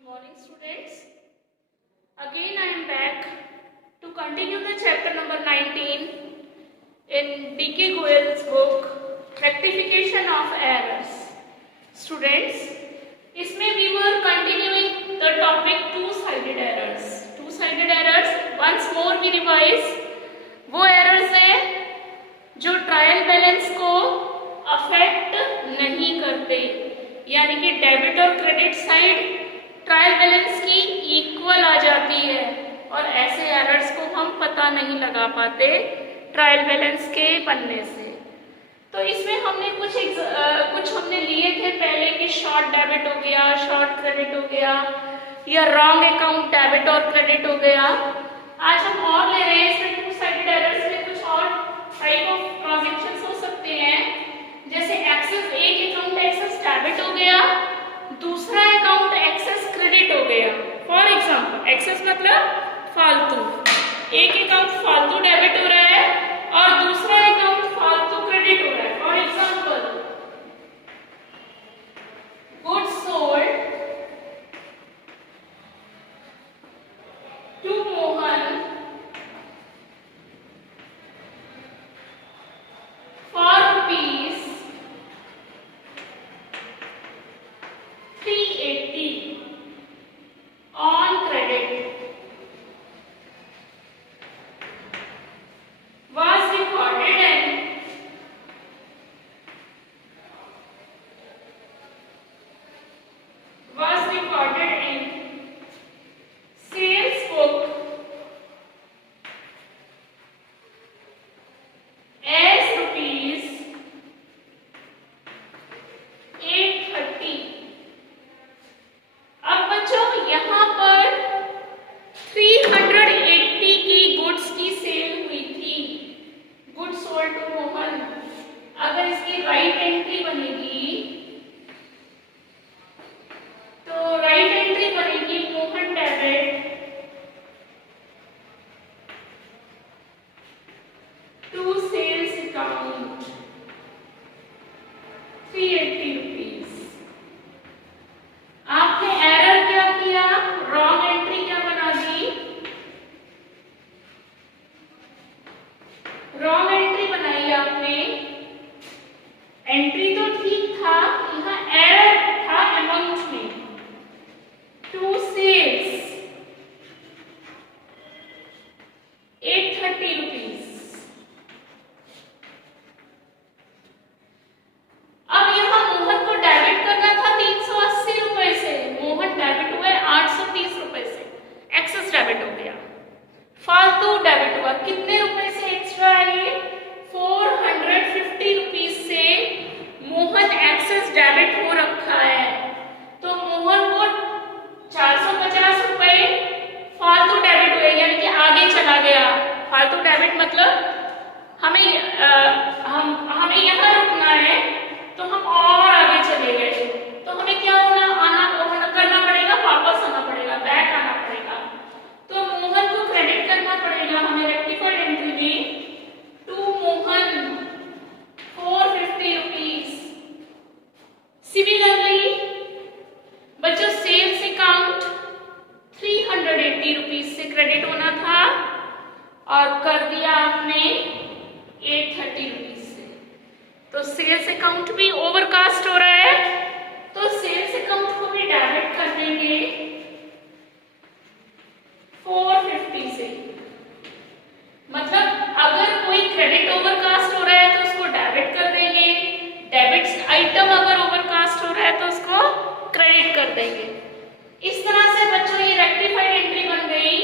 Good morning, students. Again I am back to continue the chapter number 19 in D.K. Goyal's book Rectification of Errors. Students, इसमें we were continuing the topic two-sided errors. Two-sided errors once more we revise. वो errors हैं जो trial balance को affect नहीं करते, यानी कि debit और क्रेडिट साइड ट्रायल बैलेंस की इक्वल आ जाती है और ऐसे एरर्स को हम पता नहीं लगा पाते ट्रायल बैलेंस के बनने से। तो इसमें हमने कुछ हमने लिए थे पहले कि शॉर्ट डेबिट हो गया, शॉर्ट क्रेडिट हो गया, या रॉन्ग अकाउंट डेबिट और क्रेडिट हो गया। आज हम और ले रहे हैं इसमें टू साइडेड एरर्स में कुछ और टाइप ऑफ ट्रांजैक्शंस हो सकते हैं, जैसे एक्सेस एक अकाउंट एक्सेस डेबिट हो गया, दूसरा अकाउंट एक्सेस क्रेडिट हो गया। फॉर एग्जांपल एक्सेस मतलब फालतू, एक अकाउंट फालतू डेबिट हो रहा है और दूसरा अकाउंट फालतू क्रेडिट हो रहा है। For example goods sold to Mohan for rupees 380 on credit was recorded in sales book as rupees 830। अब बच्चों यहाँ पर 380 की गुड्स की सेल हुई थी, गुड्स सोल्ड टू मोहन। अगर इसकी राइट एंट्री बनेगी तो राइट एंट्री बनेगी Mohan debit to sales account 380 rupees. आपने एरर क्या किया, रॉन्ग एंट्री क्या बना दी, रॉन्ग एंट्री बनाई आपने। एंट्री तो ठीक था, यहाँ एरर था अमाउंट में, टू सेल्स 830 रुपीज। अब यहाँ मोहन को डेबिट करना था 380 रुपए से, मोहन डेबिट हुए 830 रुपए से, एक्सेस डेबिट हो गया। फालतू डेबिट हुआ कितने रुपए से एक्स्ट्रा है ये, 450 रुपीज से मोहन एक्सेस डेबिट हो रखा है, तो मोहन को 450 रुपए फालतू डेबिट हुए, यानी कि आगे चला गया। फालतू डेबिट मतलब हमें यहाँ रुकना है तो हम और आगे चले गए, तो हमें क्या करना पड़ेगा, वापस आना पड़ेगा, बैक आना पड़ेगा। तो मोहन को क्रेडिट करना पड़ेगा हमें रेक्टिफाइड एंट्री में, टू मोहन 450 रुपीज। सिमिलरली बच्चों सेल्स अकाउंट 380 रुपीज से क्रेडिट होना था और कर दिया आपने 830 रुपीज से, तो सेल्स अकाउंट भी ओवरकास्ट हो रहा है, तो सेल्स अकाउंट को भी डेबिट कर देंगे 450 से। मतलब अगर कोई क्रेडिट ओवरकास्ट हो रहा है तो उसको डेबिट कर देंगे, डेबिट आइटम अगर ओवरकास्ट हो रहा है तो उसको क्रेडिट कर देंगे। इस तरह से बच्चों ये रेक्टिफाइड एंट्री बन गई,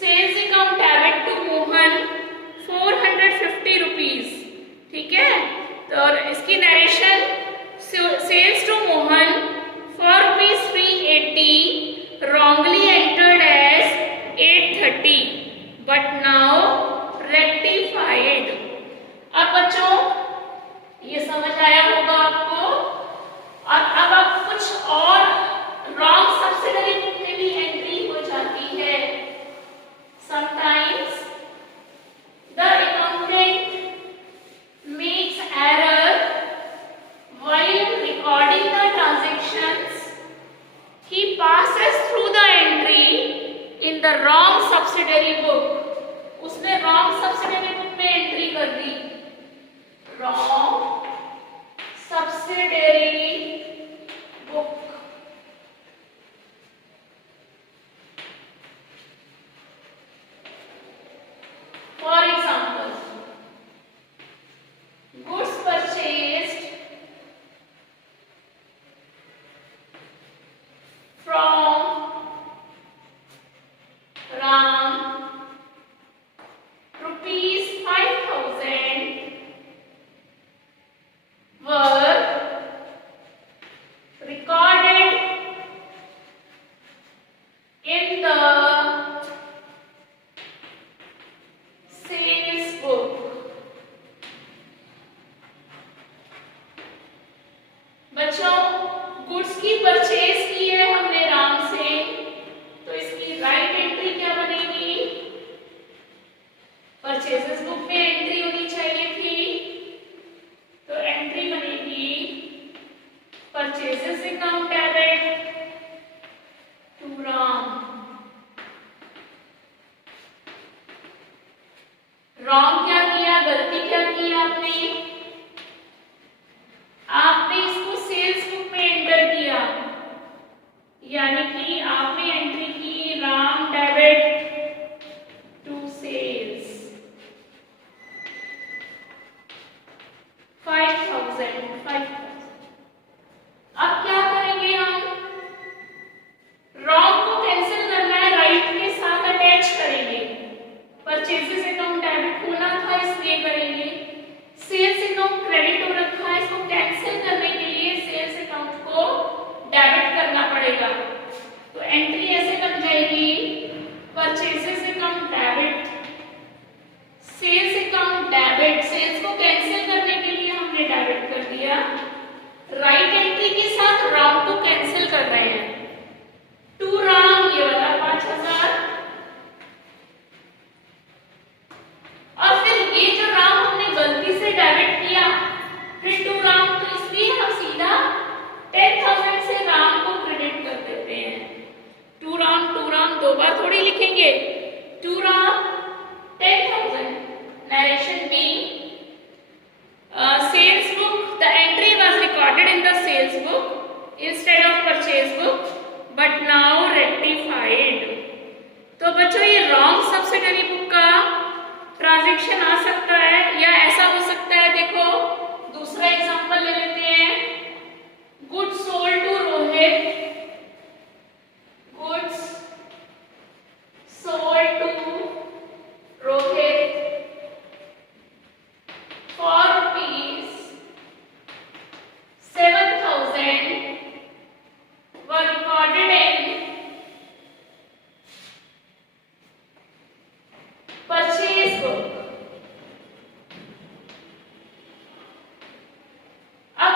sales account debit to Mohan 450 rupees. ठीक है, तो और इसकी narration sales to Mohan for rupees 380 wrongly entered as 830 but now rectified। अब बच्चों ये समझ आया होगा आपको, और अब आप कुछ और wrong subsidiary the wrong subsidiary book, उसने रॉन्ग सब्सिडरी बुक में एंट्री कर दी, wrong subsidiary book. For example, goods purchased from Ram rupees 5,000 were recorded in the sales book। बच्चों, गुड्स की परचेज की है हमने राम से, तो इसकी राइट एंट्री क्या बनेगी? परचेजेस बुक में एंट्री होनी चाहिए थी, तो एंट्री बनेगी purchases account debit to Ram. Wrong क्या किया, गलती क्या की आपने? आपने इसको सेल्स बुक में एंटर किया, यानी कि आपने एंट्री की राम डेबिट टू सेल्स 5,000। अब क्या करेंगे हम? रॉन्ग को कैंसिल करना है, राइट के साथ अटैच करेंगे। परचेजेस अकाउंट डेबिट होना था इसलिए करेंगे, सेल्स अकाउंट क्रेडिट हो रखा है, इसको कैंसिल करने के लिए सेल्स अकाउंट को डेबिट करना पड़ेगा। तो एंट्री ऐसे बन जाएगी, purchases account debit, sales account debit. Sales को कैंसिल करने के लिए हमने डेबिट कर दिया, राइट एंट्री के साथ राम को कैंसिल कर रहे हैं। टू राम ये वाला 5,000, और फिर ये जो राम हमने गलती से डेबिट किया फिर टू राम, तो इसलिए हम सीधा 10,000 से राम को क्रेडिट कर देते हैं। टू राम दो बार थोड़ी लिखेंगे, to Ram 10,000। Narration being sales book, the entry was recorded in the sales book instead of purchase book but now rectified। तो बच्चों, ये रॉन्ग सब्सिडरी बुक का ट्रांजैक्शन आ सकता है या ऐसा हो सकता है। देखो दूसरा एग्जांपल ले लेते हैं। Goods sold to Rohit, goods sold to Rohit for rupees 7,000 were recorded in purchase book। अब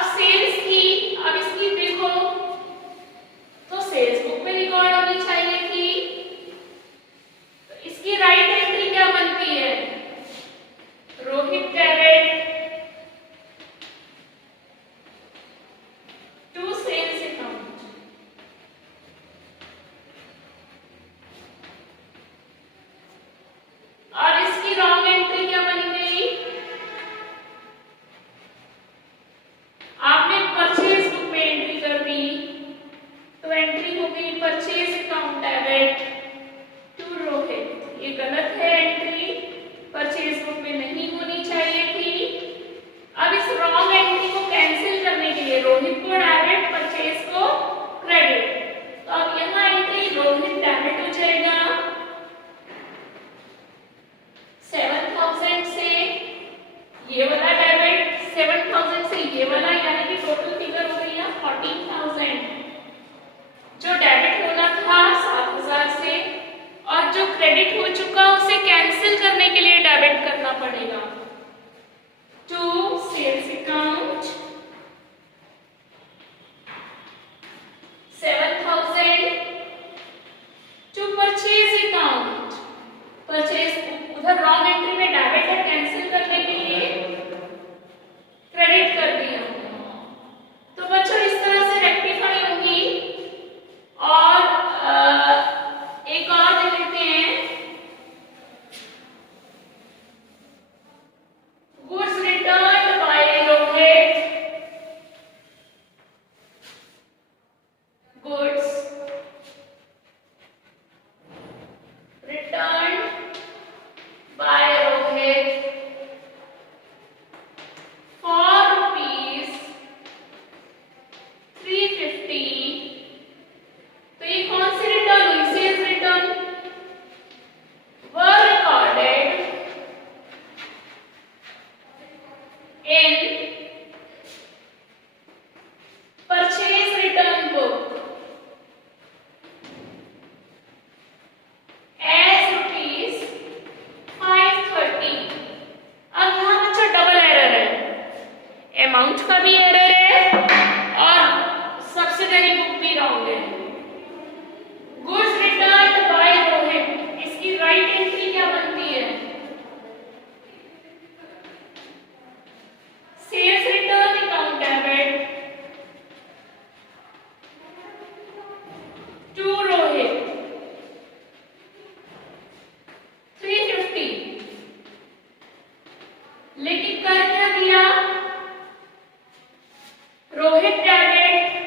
Rohit debit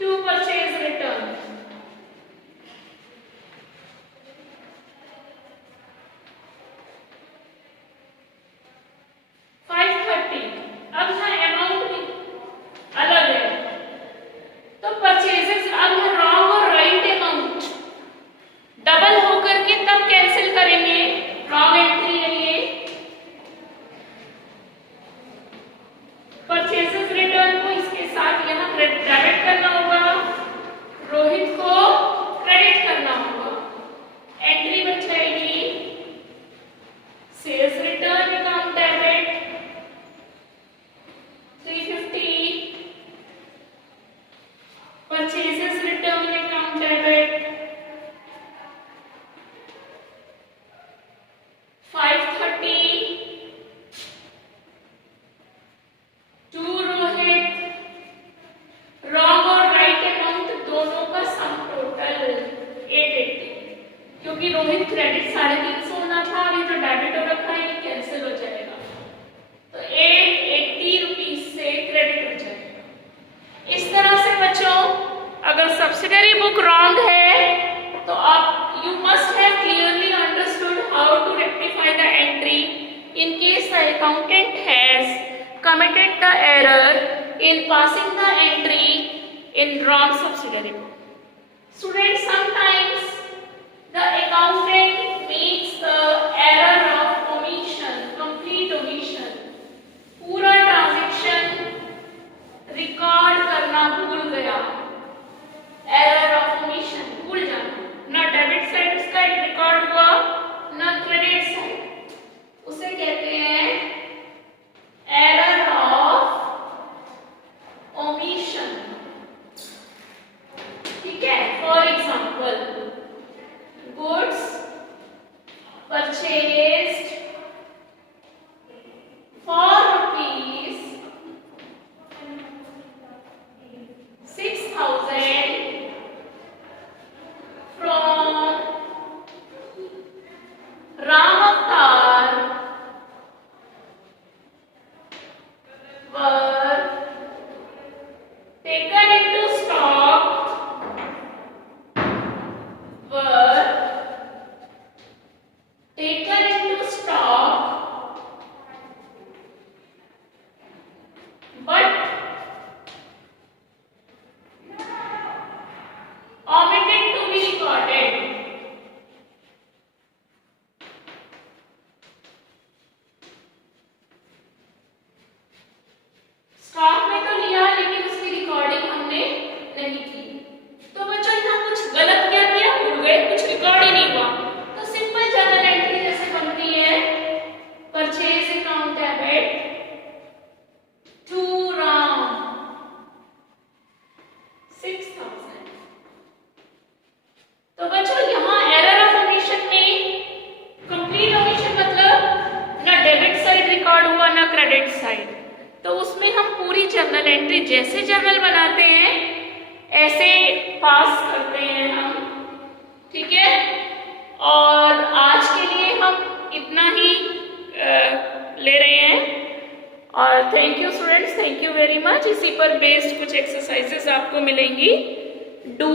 to purchase return. अब यहाँ अमाउंट भी अलग है, तो परचेजेस अब है रॉन्ग और राइट अमाउंट डबल होकर के तब कैंसिल करेंगे, रॉन्ग एंट्री है ये। परचेजेस रिटर्न को इसके साथ यहाँ डेबिट करना होगा, रोहित को क्रेडिट करना होगा। एंट्री बन जाएगी sales return account debit 350, purchases return account debit 530, to Rohit, wrong और राइट अमाउंट दोनों का सम टोटल 880, क्योंकि रोहित क्रेडिट 350 होना था, अभी तो डेबिट हो रखा है, ये कैंसिल हो जाएगा, तो 880 रुपीज से क्रेडिट हो जाएगा। इस तरह से बच्चों अगर सब्सिडरी बुक रॉन्ग है तो आप you must have clearly understood how to rectify the entry in case the accountant has committed the error in passing the entry in wrong subsidiary book. Students, sometimes the accountant makes the error of omission, complete omission. पूरा transaction record करना भूल गया, error of omission, भूल जाना, ना debit side उसका record हुआ ना क्रेडिट साइड, उसे कहते हैं एरर ऑफ ओमिशन। ठीक है, for example goods purchased for rupees 6000 from Ram अवतार were taken into stock, were taken into stock, but omitted to be recorded. Stock में तो लिया लेकिन उसकी रिकॉर्डिंग हमने नहीं की, तो बच्चों यहाँ कुछ गलत क्या किया, भूल गए, कुछ रिकॉर्ड ही नहीं हुआ, तो सिंपल जर्नल एंट्री जैसे बनती है purchase account debit to Ram 6000। तो बच्चों यहाँ एरर ऑफ ओमिशन में कंप्लीट ओमिशन मतलब ना डेबिट साइड रिकॉर्ड हुआ ना क्रेडिट साइड, तो उसमें हम पूरी जर्नल एंट्री जैसे जर्नल बनाते हैं ऐसे पास करते हैं हम। ठीक है, और आज के लिए हम इतना ही ले रहे हैं, और thank you students, thank you very much. इसी पर बेस्ड कुछ एक्सरसाइजेस आपको मिलेंगी, do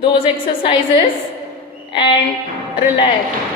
those exercises and relax.